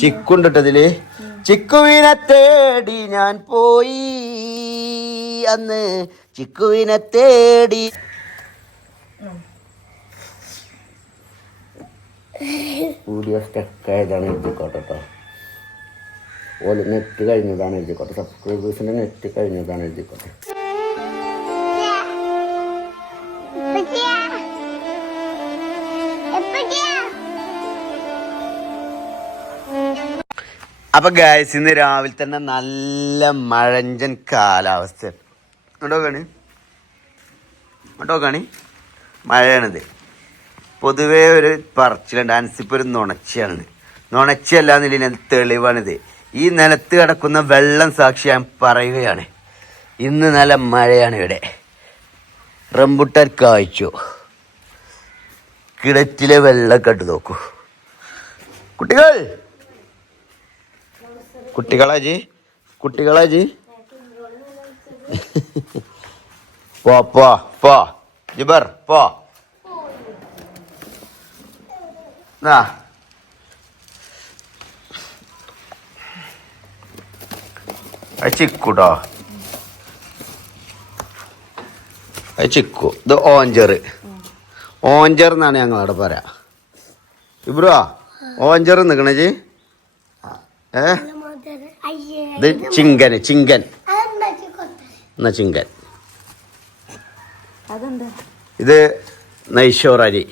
ചിക്കുണ്ടിട്ടതില് ചിക്കുവിനെ തേടി ഞാൻ പോയി അന്ന് ചിക്കുവിനെ തേടി. വീഡിയോ സ്റ്റക്കായതാണ് എഴുതിക്കോട്ടെ. ഓല് നെറ്റ് കഴിഞ്ഞതാണ് എഴുതിക്കോട്ടെ. സബ്സ്ക്രൈബേഴ്സിന്റെ നെറ്റ് കഴിഞ്ഞതാണ് എഴുതിക്കോട്ടെ. അപ്പൊ ഗായ്സ് ഇന്ന് രാവിലെ തന്നെ നല്ല മഴഞ്ചൻ കാലാവസ്ഥ. കേട്ടോ കാണി മഴയാണിത്. പൊതുവേ ഒരു പറച്ചിലുണ്ട്, അൻസിപ്പ് ഒരു നുണച്ചയാണ്. നുണച്ചല്ല എന്നുള്ളതിന് തെളിവാണിത്. ഈ നിലത്ത് കിടക്കുന്ന വെള്ളം സാക്ഷി ഞാൻ പറയുകയാണ്. ഇന്ന് നല്ല മഴയാണ് ഇവിടെ. റംബുട്ടാൻ കായ്ച്ചു. കിണറ്റിലെ വെള്ളം കണ്ടു നോക്കൂ. കുട്ടികളാജി പോ ജിബർ പോ. ചിക്കുട്ടോ, ചിക്കു. ഇത് ഓഞ്ചർ എന്നാണ് ഞങ്ങളവിടെ പറയാ. ഇബ്രോ ഓഞ്ചർ നിക്കണേ. ഇത് ചിങ്കൻ എന്നാ ചിങ്കൻ. ഇത് നെയ്ച്ചോറരി.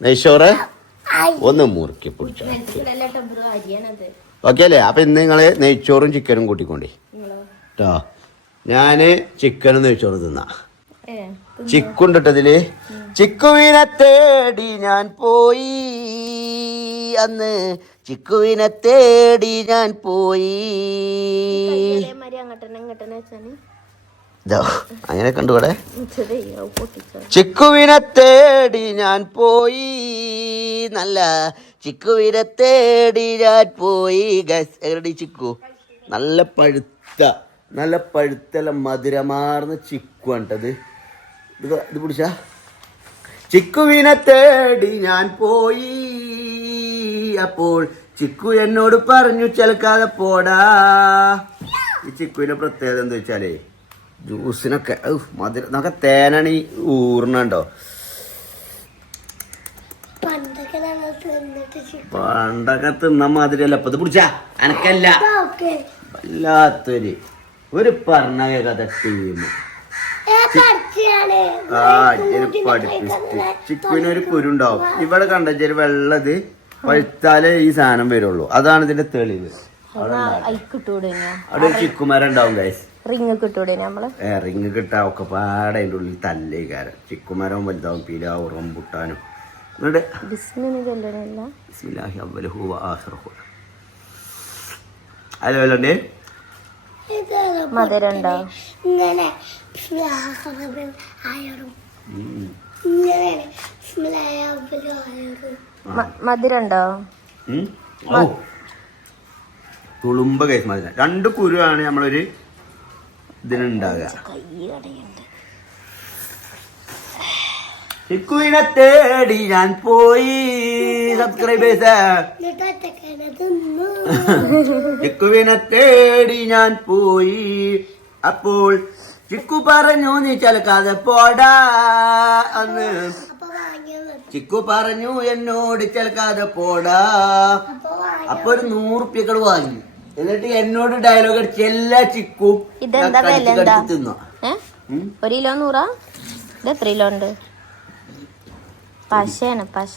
നെയ്ച്ചോറ് ഒന്ന് മുറുക്കി പിടിച്ചോ. ഓക്കെ അല്ലേ? അപ്പൊ ഇന്ന് നിങ്ങള് നെയ്ച്ചോറും ചിക്കനും കൂട്ടിക്കൊണ്ടി കേട്ടോ. ഞാന് ചിക്കനും നെയ്ച്ചോറും തിന്നാ. ചിക്കുണ്ടിട്ടതില് ചിക്കുവിനെ തേടി ഞാൻ പോയി അന്ന് ചിക്കുവിനെ തേടി ഞാൻ പോയി. അങ്ങനെ കണ്ടുകൂടെ? ചിക്കുവിനെ തേടി ഞാൻ പോയി, നല്ല ചിക്കുവിനെ തേടി ഞാൻ പോയി. എവിടെ ചിക്കു? നല്ല പഴുത്തല്ല മധുരമാർന്ന ചിക്കു ആണ്ടത്. ഇത് പിടിച്ചാ. ചിക്കുവിനെ തേടി ഞാൻ പോയി, അപ്പോൾ ചിക്കു എന്നോട് പറഞ്ഞു ചെലക്കാതെ പോടാ. ഈ ചിക്കുവിന്റെ പ്രത്യേകത എന്താ വെച്ചാലേ, ജ്യൂസിനൊക്കെ മധുരം നമുക്ക് തേനാണ് ഈ ഊർണ്ണുണ്ടോ. പണ്ടൊക്കെ തിന്നാൻ മാതിരിയല്ല ഇപ്പൊ. ഇത് പിടിച്ചാ അനക്കല്ല. വല്ലാത്തൊരു ഒരു പറഞ്ഞ കഥ ടീം. ചിക്കുവിനൊരു കുരുണ്ടാവും. ഇവിടെ കണ്ടൊരു വെള്ളത് പഴുത്താലേ ഈ സാധനം വരുള്ളൂ. അതാണ് ഇതിന്റെ തെളിവ്. അവിടെ ഒരു ചിക്കുമരം ഉണ്ടാവും ഗൈസ്. റിങ് കിട്ടാ ഒക്കെ പാടെ അതിന്റെ ഉള്ളിൽ തല്ലേക്കാരം. ചിക്കുമരവും വലുതാവും, പിലാവും റംബുട്ടാനും. അല്ലേ മധുരണ്ടോ? മധുരണ്ടോ? തുളുമ്പ കേസ് മധുരം. 2 കുരുവാണ് നമ്മളൊരു ഇതിനുണ്ടാകുക. ചിക്കുവിനെ തേടി ഞാൻ പോയി. സബ്സ്ക്രൈബേഴ്സ്, ചിക്കുവിനെ തേടി ഞാൻ പോയി, അപ്പോൾ ചിക്കു പറഞ്ഞു നീ ചലക്കാതെ പോടാ അന്ന്. ചിക്കു പറഞ്ഞു എന്നോട് ചലക്കാതെ പോടാ. അപ്പൊ ഒരു 100 റുപ്യകൾ വാങ്ങി. എന്നിട്ട് എന്നോട് ഡയലോഗ് അടിച്ച് എല്ലാ ചിക്കും തിന്നോ. 1 കിലോ 100. ഇത് എത്ര കിലോ ഉണ്ട്? പശയാണ് പശ.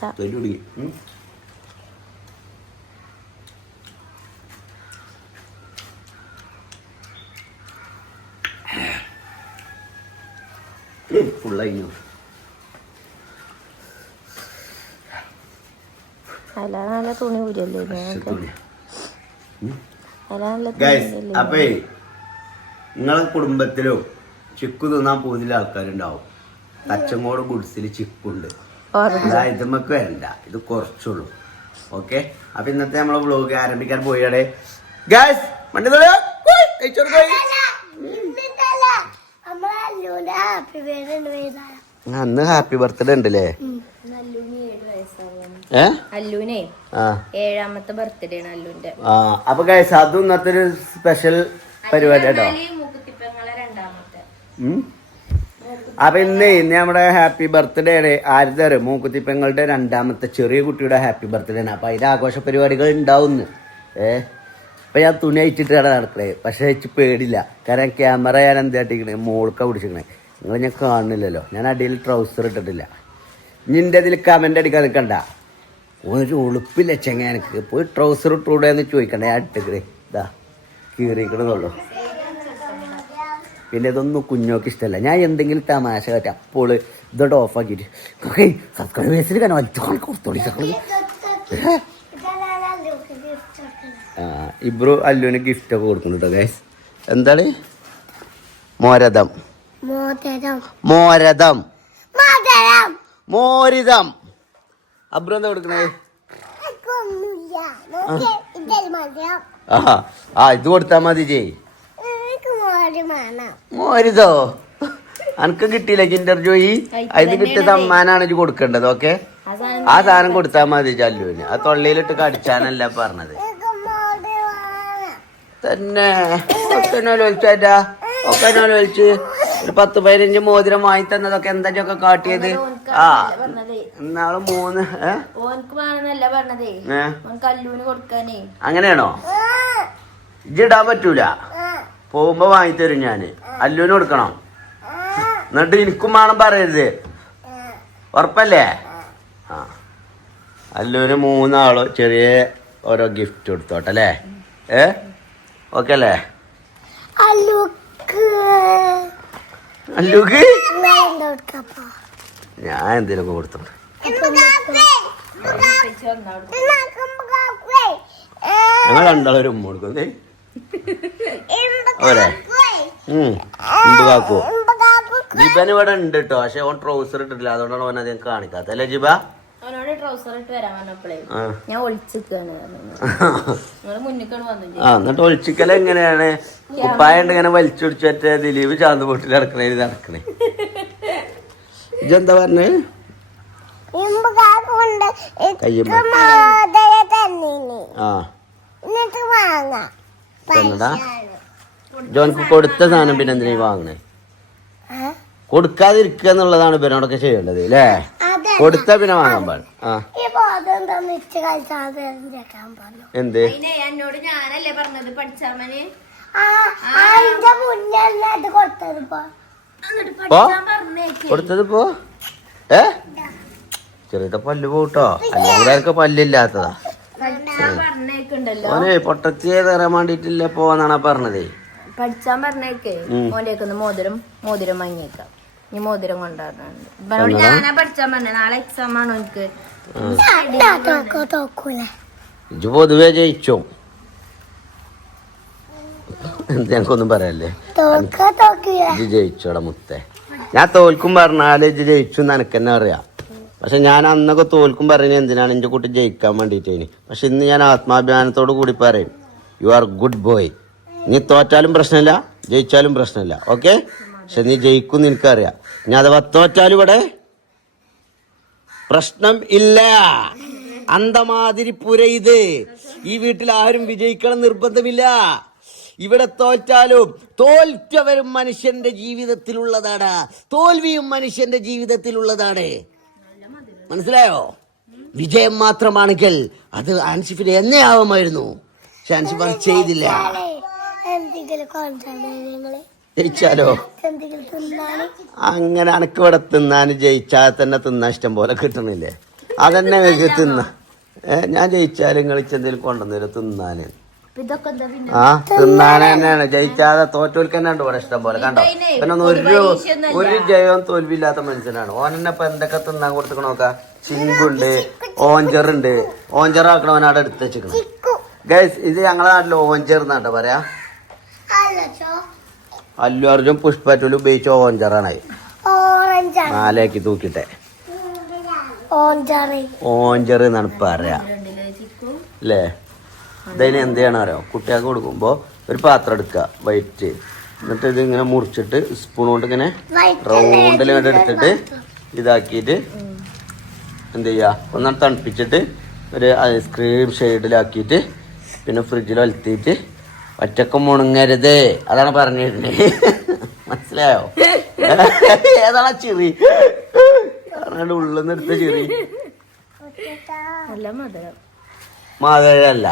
ഫുള്ളായിരുന്നു. നല്ല തുണി ഊരല്ലേ. അപ്പേ നിങ്ങളെ കുടുംബത്തിലോ ചിക്കു തിന്നാൻ പോകുന്ന ആൾക്കാരുണ്ടാവും. തച്ചങ്ങോട് ഗുഡ്സിൽ ചിക്കുണ്ട്. ഇതുമ്മക്ക് വരണ്ട, ഇത് കുറച്ചുള്ളൂ. ഓക്കെ, അപ്പൊ ഇന്നത്തെ നമ്മളെ വ്ളോഗ് ആരംഭിക്കാൻ പോയാടെ ഗൈസ്. അന്ന് ഹാപ്പി ബർത്ത്ഡേ ഉണ്ടല്ലേ? അല്ലുവിനെ 7ാമത്തെ ബർത്ത്ഡേ ആണ് അല്ലുവിന്റെ. അപ്പൊ ഗൈസ് അതും ഇന്നത്തെ ഒരു സ്പെഷ്യൽ പരിപാടി കേട്ടോ. അപ്പൊ ഇന്ന് നമ്മുടെ ഹാപ്പി ബർത്ത്ഡേ ആണ്. ആരുടെ അറിയോ? മൂക്കുത്തിപ്പങ്ങളുടെ 2ാമത്തെ ചെറിയ കുട്ടിയുടെ ഹാപ്പി ബർത്ത്ഡേ ആണ്. അപ്പൊ അതിന്റെ ആഘോഷ പരിപാടികൾ ഉണ്ടാവുന്നു. ഇപ്പൊ ഞാൻ തുണി അയച്ചിട്ടാണ് നടക്കണേ. പക്ഷെ എനിക്ക് പേടില്ല, കാരണം ക്യാമറ ഞാൻ എന്താട്ടിക്കണേ മോൾക്ക പിടിച്ചിക്കണേ. നിങ്ങൾ ഞാൻ കാണുന്നില്ലല്ലോ, ഞാൻ അടിയിൽ ട്രൗസർ ഇട്ടിട്ടില്ല. നിന്റെ അതിൽ കമന്റ് അടിക്കാൻ നിൽക്കണ്ട, ഒരു ഉളുപ്പില്ല ചെങ്ങ. എനിക്ക് പോയി ട്രൗസർ ഇട്ടൂടെ എന്ന് ചോദിക്കണ്ട. ഞാൻ ഇട്ടിക്കണേ ഇതാ കീറിക്കണമെന്നുള്ളൂ. പിന്നെ ഇതൊന്നും കുഞ്ഞോക്ക് ഇഷ്ടമല്ല. ഞാൻ എന്തെങ്കിലും തമാശ കാട്ടി അപ്പോൾ ഇതോട്ട് ഓഫാക്കിയിട്ട് സബ്സ്ക്രൈബേഴ്സിൽ കാരണം വലിച്ചു കൊടുത്തോളി. ഇബ്രു അല്ലുവിന് ഗിഫ്റ്റ് ഒക്കെ കൊടുക്കുന്നുണ്ടോ ഗൈസ്? എന്താണ്? മോരതം മോരതം മോരിതം. അബ്രു എന്താ കൊടുക്കണേ? ഇത് കൊടുത്താ മതി ചെയ്. മോരിതോ അനക്ക് കിട്ടിയില്ല കിൻഡർ ജോയി? അതിന് കിട്ടിയ സമ്മാനാണ് ഇത് കൊടുക്കേണ്ടത്. ഓക്കെ, ആ സാധനം കൊടുത്താ മതി ചല്ലുവിന്. ആ തൊള്ളിയിലിട്ട് കടിച്ചാനല്ല പറഞ്ഞത്. തന്നെ ഒക്കനോലോലിച്ചാ ഒക്കനോലോലിച്ച് ഒരു 10-15 മോതിരം വാങ്ങി തന്നതൊക്കെ എന്തൊക്കെ കാട്ടിയത്. ഇന്നാള് 3 അങ്ങനെയാണോ? ഇജിടാൻ പറ്റൂല. പോകുമ്പോ വാങ്ങിത്തരും ഞാന്. അല്ലുവിന് കൊടുക്കണം. എന്നിട്ട് എനിക്കും വേണം പറയരുത്. ഉറപ്പല്ലേ? അല്ലുവിന് 3 ആള് ചെറിയ ഓരോ ഗിഫ്റ്റ് കൊടുത്തോട്ടെ അല്ലേ? ഓക്കെ അല്ലേ? അല്ലുക്ക് ഞാൻ എന്തേലൊക്കെ കൊടുത്തോട്ടെ. ഞങ്ങൾ 2 ആളും ഉമ്മ കൊടുക്കുന്നേ. ഓരേ കാക്കോ ജിബന് ഇവിടെ ഉണ്ട് കേട്ടോ. പക്ഷെ ഓൻ ട്രൗസർ ഇട്ടിട്ടില്ല, അതുകൊണ്ടാണ് ഓൻ അധികം കാണിക്കാത്ത അല്ലേ ജിബ? എന്നിട്ട് ഒളിച്ചിക്കല എങ്ങനെയാണ്? കുപ്പായുണ്ട് ഇങ്ങനെ വലിച്ചൊടിച്ച ദിലീപ് ചാന്ത് പൊട്ടിൽ നടക്കണേ. ഇജെന്താ പറഞ്ഞേ? ജോൻക്ക് കൊടുത്ത സാധനം പിന്നെ എന്തിനാ വാങ്ങണേ? കൊടുക്കാതിരിക്കുക എന്നുള്ളതാണ് ഇവരോടൊക്കെ ചെയ്യേണ്ടത് അല്ലേ? കൊടുത്താ പിന്നെ വാങ്ങാൻ പാടില്ല. എന്ത് കൊടുത്തതിപ്പോ ചെറിയ പല്ല് പോട്ടോ, അല്ലെങ്കിൽ ആർക്ക് പല്ലില്ലാത്തതാ. ഓനെ പൊട്ടത്തിയെ കയറാൻ വേണ്ടിട്ടില്ല പോവാന്നാണ് പറഞ്ഞതേ. പഠിച്ചാൻ പറഞ്ഞേക്കേ മോന്റെ മോതിരം വാങ്ങിയേക്കാം. ഇനി മോതിരം കൊണ്ടുവരുന്നുണ്ട്. ഞാനാ പഠിച്ചാൻ പറഞ്ഞ നാളെ എക്സാം ആണോ എനിക്ക്? ഇജ് പൊതുവെ ജയിച്ചോ? ഞങ്ങൾക്കൊന്നും പറയല്ലേ. ഇജ് ജയിച്ചോടെ മുത്തേ. ഞാൻ തോൽക്കും പറഞ്ഞാല് ഇജ് ജയിച്ചു എന്ന് തന്നെ അറിയാം. പക്ഷെ ഞാൻ അന്നൊക്കെ തോൽക്കും പറയുന്നത് എന്തിനാണ്? എന്റെ കുട്ടി ജയിക്കാൻ വേണ്ടിയിട്ടേന്. പക്ഷെ ഇന്ന് ഞാൻ ആത്മാഭിമാനത്തോടു കൂടി പറയും, യു ആർ ഗുഡ് ബോയ്. നീ തോറ്റാലും പ്രശ്നമില്ല, ജയിച്ചാലും പ്രശ്നമില്ല. ഓക്കെ? പക്ഷെ നീ ജയിക്കും എനിക്കറിയാം. ഞാൻ അഥവാ തോറ്റാലും ഇവിടെ പ്രശ്നം ഇല്ല. അന്തമാതിരി പുര ഇത്. ഈ വീട്ടിൽ ആരും വിജയിക്കണം നിർബന്ധമില്ല. ഇവിടെ തോറ്റാലും തോൽറ്റവരും മനുഷ്യന്റെ ജീവിതത്തിലുള്ളതാണ്, തോൽവിയും മനുഷ്യന്റെ ജീവിതത്തിലുള്ളതാണ്. മനസ്സിലായോ? വിജയം മാത്രമാണെങ്കിൽ അത് ആൻസിഫിന് എന്നേ ആവുമായിരുന്നു. പക്ഷെ ആൻസിഫ് അത് ചെയ്തില്ല. ജയിച്ചാലോ? അങ്ങനെ അനക്ക് ഇവിടെ തിന്നാൻ ജയിച്ചാൽ തന്നെ തിന്നാൻ ഇഷ്ടം പോലെ കിട്ടണില്ലേ? അതന്നെ നിങ്ങൾക്ക് തിന്ന. ഞാൻ ജയിച്ചാലും കളിച്ചെന്തെങ്കിലും കൊണ്ടുവന്നില്ല തിന്നാന്. തിന്നാൻ തന്നെയാണ്. ജയിച്ചാതെ തോറ്റോൽക്ക് തന്നെ ഉണ്ട് ഇവിടെ ഇഷ്ടം പോലെ. കണ്ടോ? പിന്നെ ഒരു ജയവും തോൽവിയില്ലാത്ത മനുഷ്യനാണ് ഓൻ. തന്നെ ഇപ്പൊ എന്തൊക്കെ തിന്നാൻ കൊടുത്തിക്കണ നോക്കാം. ചിങ്കുണ്ട്, ഓഞ്ചറുണ്ട്. ഓഞ്ചറാക്കണവൻ അവിടെ എടുത്ത് വെച്ചിക്കണം. ഗൈസ് ഇത് ഞങ്ങളെ നാട്ടിൽ ഓഞ്ചർ എന്നാട്ടോ പറയാ. അല്ലു അർജുൻ പുഷ്പറ്റൂല് ഉപയോഗിച്ച ഓഞ്ചറാണ്. മാലയാക്കി തൂക്കിട്ടെ ഓഞ്ചർ എന്നാണ് പറയാ അല്ലേ? ഇതിന് എന്ത് ചെയ്യണം അറിയോ? കുട്ടികൾക്ക് കൊടുക്കുമ്പോ ഒരു പാത്രം എടുക്കുക വൈറ്റ്, എന്നിട്ട് ഇത് ഇങ്ങനെ മുറിച്ചിട്ട് സ്പൂൺ കൊണ്ട് ഇങ്ങനെ റൗണ്ടിൽ ഇങ്ങോട്ട് എടുത്തിട്ട് ഇതാക്കിയിട്ട് എന്ത് ചെയ്യുക, ഒന്നാണ് തണുപ്പിച്ചിട്ട് ഒരു ഐസ്ക്രീം ഷെയ്ഡിലാക്കിയിട്ട് പിന്നെ ഫ്രിഡ്ജിൽ വലത്തിയിട്ട് ഒറ്റക്കം മുണങ്ങരുത്. അതാണ് പറഞ്ഞിരുന്നത്. മനസ്സിലായോ? ഏതാണ് ചിറി? ഉള്ളിൽ നിന്ന് എടുത്ത ചിറി. മധുരല്ല,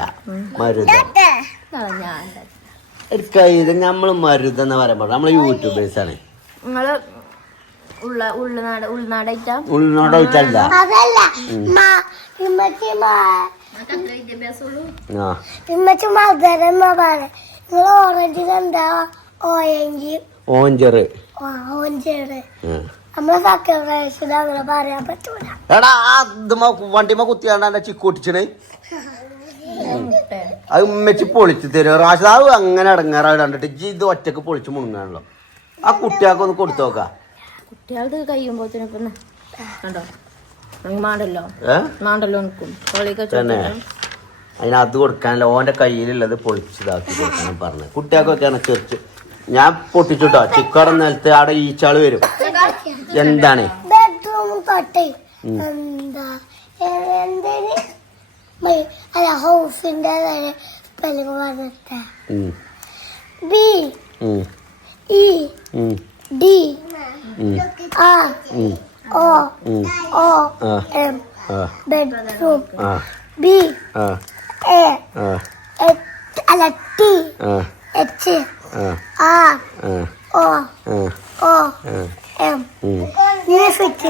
മരുത. ഇത് നമ്മള് മരുത എന്ന് പറയുമ്പോൾ നമ്മള് യൂട്യൂബേഴ്സ് ആണ്. ഉൾനാടായിട്ടല്ല. ഓഞ്ചറ് എടാ വണ്ടിമ കുത്തിയാണ്ട് ചിക്കൂട്ടിച്ചണ്. അത് ഉമ്മച്ചി പൊളിച്ചു തരും റാഷിദ്. അത് അങ്ങനെ ഇടങ്ങാറായി കണ്ടിട്ട് ഇജ്ജ് ഇത് ഒറ്റക്ക് പൊളിച്ച് മുണങ്ങാണല്ലോ. ആ കുട്ടികൾക്ക് ഒന്ന് കൊടുത്തു നോക്കാം. കുട്ടികൾക്ക് കഴിയുമ്പോഴത്തേനും അതിനകത്ത് കൊടുക്കാനല്ല, ഓന്റെ കയ്യിലുള്ളത് പൊളിച്ചതാക്കി കൊടുക്കണം പറഞ്ഞു. കുട്ടികൾക്കൊക്കെയാണ് ചെറിച്ച് ഞാൻ പൊട്ടിച്ചുട്ടോ. ചിക്കട നിലത്ത് അവിടെ ഈച്ചാള് വരും. എന്താണ് ബെഡ്റൂം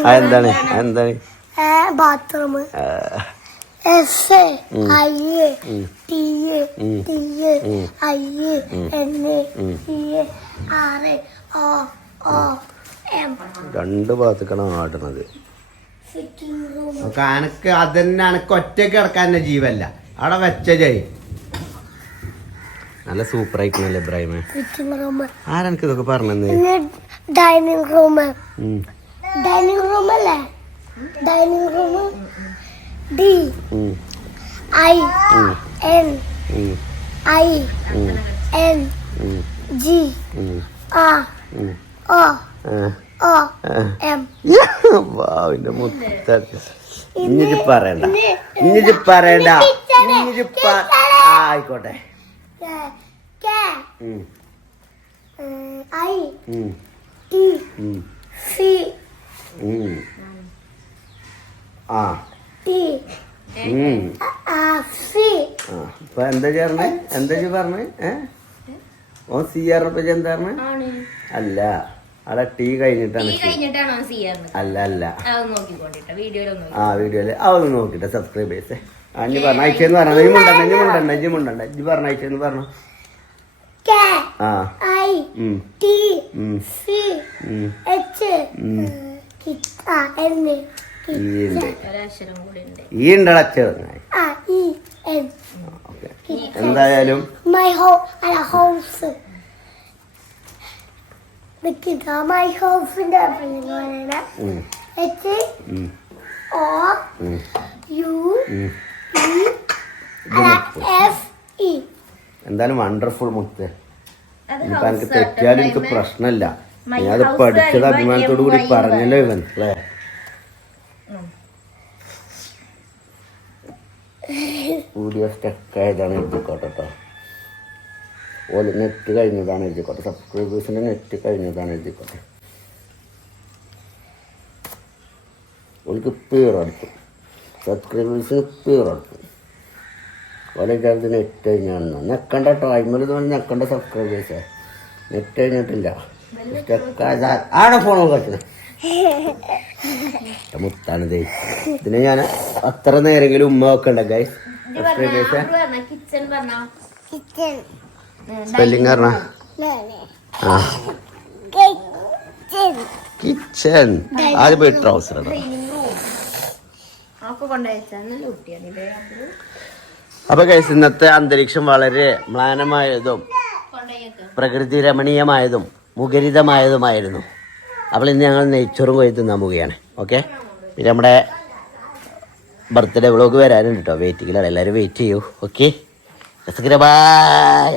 എന്താണ് എന്താണ് bathroom S I T T I N E R O O M. രണ്ട് ഭാഗത്തേക്കാണ് ആടുന്നത്. അനക്ക് അതന്നെ അനക്ക് ഒറ്റക്ക് കിടക്കാൻ ജീവല്ല അവിടെ വെച്ച ജയ്. നല്ല സൂപ്പർ ആയിക്കണല്ലേ ഇബ്രാഹിമേ. ആരെനിക്ക് ഇതൊക്കെ പറഞ്ഞത്? Dining room. ഡൈനിങ് റൂം അല്ലേ? Dining room D I N I N G R O O M. ഇഞ്ഞിട്ട് പറയണ്ട, ഇഞ്ഞിട്ട് പറയണ്ട, ആയിക്കോട്ടെ. ഐ ടി സി ആ ടി സി. ഇപ്പൊ എന്താ ചേർന്ന്? എന്താ പറഞ്ഞേ? ഓ സി ആറിനപ്പ എന്താ പറഞ്ഞ? അല്ല, അവിടെ ടീ കഴിഞ്ഞിട്ടാണ്. അല്ല അല്ല, ആ വീഡിയോയില് അതൊന്ന് നോക്കിട്ടെ സബ്സ്ക്രൈബേഴ്സ്. അഞ്ഞ് പറഞ്ഞ അയച്ചെന്ന് പറഞ്ഞ ഇനി മുണ്ടണ്ട, ഇനി മുണ്ടണ്ട, ഇനി മുണ്ടണ്ട, ഇജ്ജ് പറഞ്ഞ അയച്ചെന്ന് പറഞ്ഞു. ആ ഈ ഉണ്ടടച്ച. എന്തായാലും മൈ ഹൗസ് മൈ ഹൗസിന്റെ എന്തായാലും വണ്ടർഫുൾ മുത്ത്. ഇനിയിപ്പൊ എനിക്ക് തെറ്റിയാലും എനിക്ക് പ്രശ്നമില്ല. ഞാൻ അത് പഠിച്ചത് അഭിമാനത്തോടു കൂടി പറഞ്ഞല്ലോ ഇവൻ. അല്ലേ? വീഡിയോ സ്റ്റക്ക് ആയതാണ് എഴുതിക്കോട്ടെ കേട്ടോ. ഓല് നെറ്റ് കഴിഞ്ഞതാണ് എഴുതിക്കോട്ടെ. സബ്സ്ക്രൈബേഴ്സിന്റെ നെറ്റ് കഴിഞ്ഞതാണ് എഴുതിക്കോട്ടെ. ഓൾക്ക് പേറടുത്തു, സബ്സ്ക്രൈബേഴ്സിന് പേറടുത്തു. ഓലെ കാലത്ത് നെറ്റ് കഴിഞ്ഞാണെന്ന് നെക്കണ്ട കേട്ടോ. അയിമല് തോന്നി നെക്കണ്ട സബ്സ്ക്രൈബേഴ്സേ. നെറ്റ് കഴിഞ്ഞിട്ടില്ല. ആടെ ഫോൺ നോക്കട്ടെ. മുത്താണിതേ. ഇതിന് ഞാൻ അത്ര നേരെങ്കിലും ഉമ്മ വെക്കണ്ട ഗൈസ്. സബ്സ്ക്രൈബേഴ്സേ സ്പെല്ലിംഗ് പറഞ്ഞ കിച്ചൻ. ആദ്യം പോയി ട്രൗസർ ഇടാം. അപ്പൊ ഗൈസ് ഇന്നത്തെ അന്തരീക്ഷം വളരെ മ്ലാനമായതും പ്രകൃതി രമണീയമായതും മുഖരിതമായതുമായിരുന്നു. അപ്പോൾ ഇന്ന് ഞങ്ങൾ നെയ്ച്ചോറും കോഴി തിന്നാൻ പോവുകയാണ്. ഓക്കെ, പിന്നെ നമ്മുടെ ബർത്ത്ഡേ വ്ളോഗ് വരാനുണ്ട് കേട്ടോ. വെയിറ്റിങ്ങിലാണ്, എല്ലാവരും വെയിറ്റ് ചെയ്യൂ. ഓക്കെ, ബായ